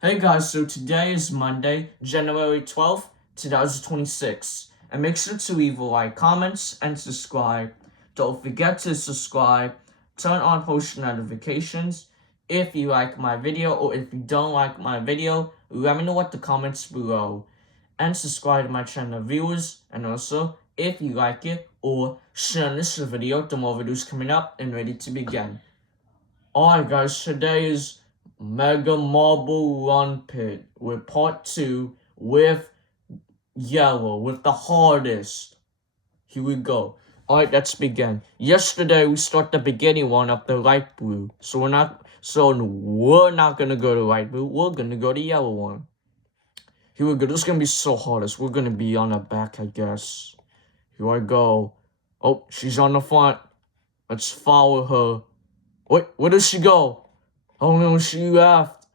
Hey guys, so today is Monday, January 12th, 2026. And make sure to leave a like, comments, and subscribe. Don't forget to subscribe, turn on post notifications. If you like my video or if you don't like my video, let me know at the comments below. And subscribe to my channel viewers, and also, if you like it, or share this video, the more videos coming up and ready to begin. Alright guys, today is Mega Marble Run Pit with part 2 with yellow, with the hardest. Here we go. Alright, let's begin. Yesterday we start the beginning one of the light blue. So we're not gonna go to light blue, we're gonna go to yellow one. Here we go. This is gonna be so hardest. We're gonna be on the back, I guess. Here I go. Oh, she's on the front. Let's follow her. Wait, where does she go? Oh no, she left.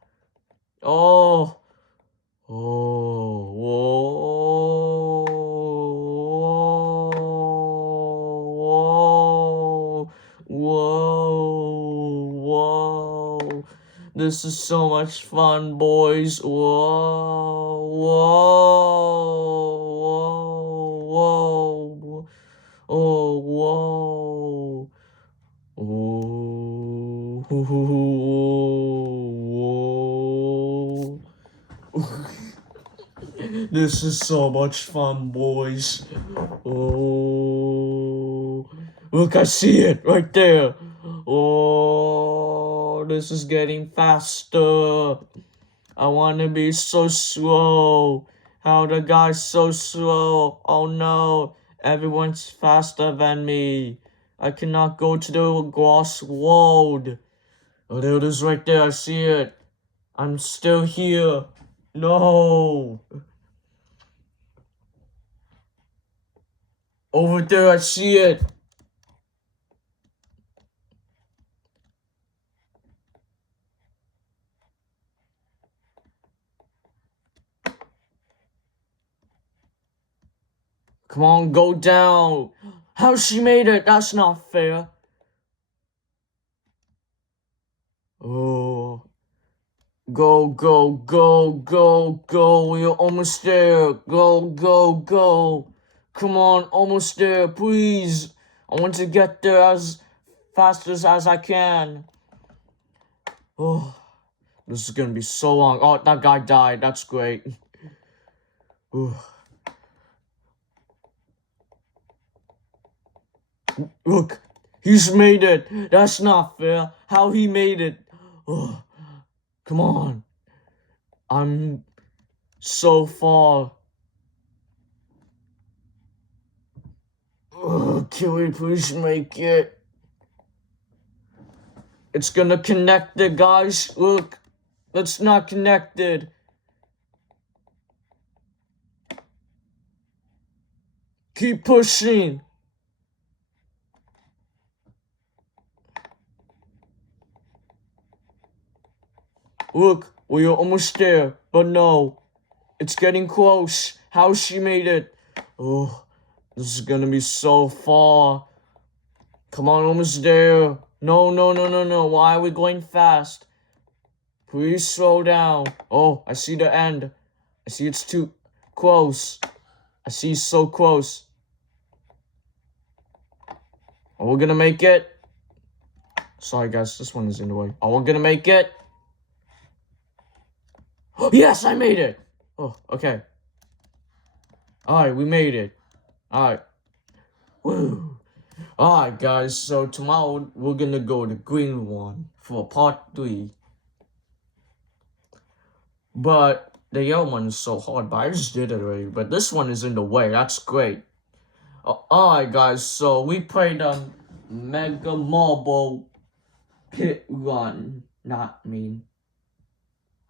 Oh. Oh. Whoa. Whoa. Whoa. This is so much fun, boys. Whoa. Whoa. Whoa. Oh, whoa. Oh. This is so much fun, boys. Oh, look, I see it right there. Oh, this is getting faster. I want to be so slow. How the guy's so slow? Oh no, everyone's faster than me. I cannot go to the grass world. Oh, there it is right there. I see it. I'm still here. No. Over there, I see it. Come on, go down. How she made it? That's not fair. Oh. Go, go, go, go, go. We're almost there. Go, go, go. Come on, almost there, please. I want to get there as fast as I can. Oh, this is gonna be so long. Oh, that guy died. That's great. Look, he's made it. That's not fair. How he made it. Oh, come on. I'm so far. Can we please make it? It's gonna connect it, guys. Look, it's not connected. Keep pushing. Look, we're almost there, but no. It's getting close. How she made it? Oh, this is gonna be so far. Come on, almost there. No, no, no, no, no. Why are we going fast? Please slow down. Oh, I see the end. I see it's too close. I see it's so close. Are we gonna make it? Sorry, guys. This one is in the way. Are we gonna make it? Yes, I made it. Oh, okay. Alright, we made it. Alright. Woo. Alright, guys. So tomorrow we're gonna go to green one for part 3. But the yellow one is so hard, but I just did it already. But this one is in the way. That's great. Alright, guys. So we played Mega Marble Pit Run.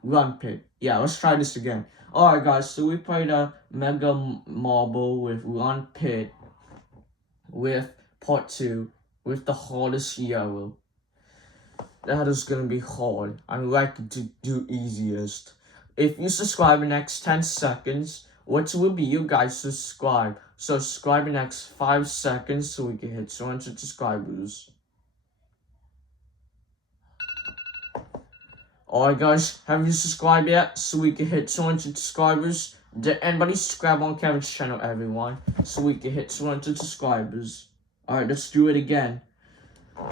Run Pit. Yeah, let's try this again. Alright, guys. So we played Mega Marble with Run Pit with part 2 with the hardest yellow. That is gonna be hard. I like to do easiest. If you subscribe in the next 10 seconds, what will be you guys subscribe? So subscribe in the next 5 seconds so we can hit 200 subscribers. Alright guys, have you subscribed yet so we can hit 200 subscribers? Did anybody subscribe on Kevin's channel, everyone? So we can hit 200 subscribers. Alright, let's do it again.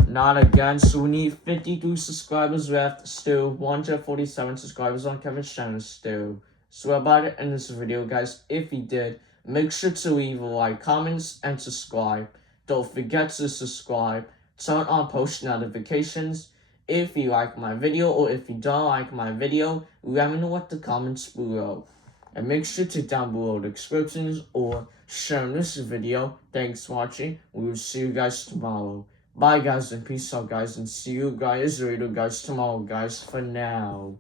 Not again, so we need 53 subscribers left. Still 147 subscribers on Kevin's channel still. So about it in this video, guys. If you did, make sure to leave a like, comments, and subscribe. Don't forget to subscribe. Turn on post notifications. If you like my video or if you don't like my video, let me know in the comments below. And make sure to down below the descriptions or share this video. Thanks for watching. We will see you guys tomorrow. Bye guys and peace out guys, and see you guys later guys tomorrow guys for now.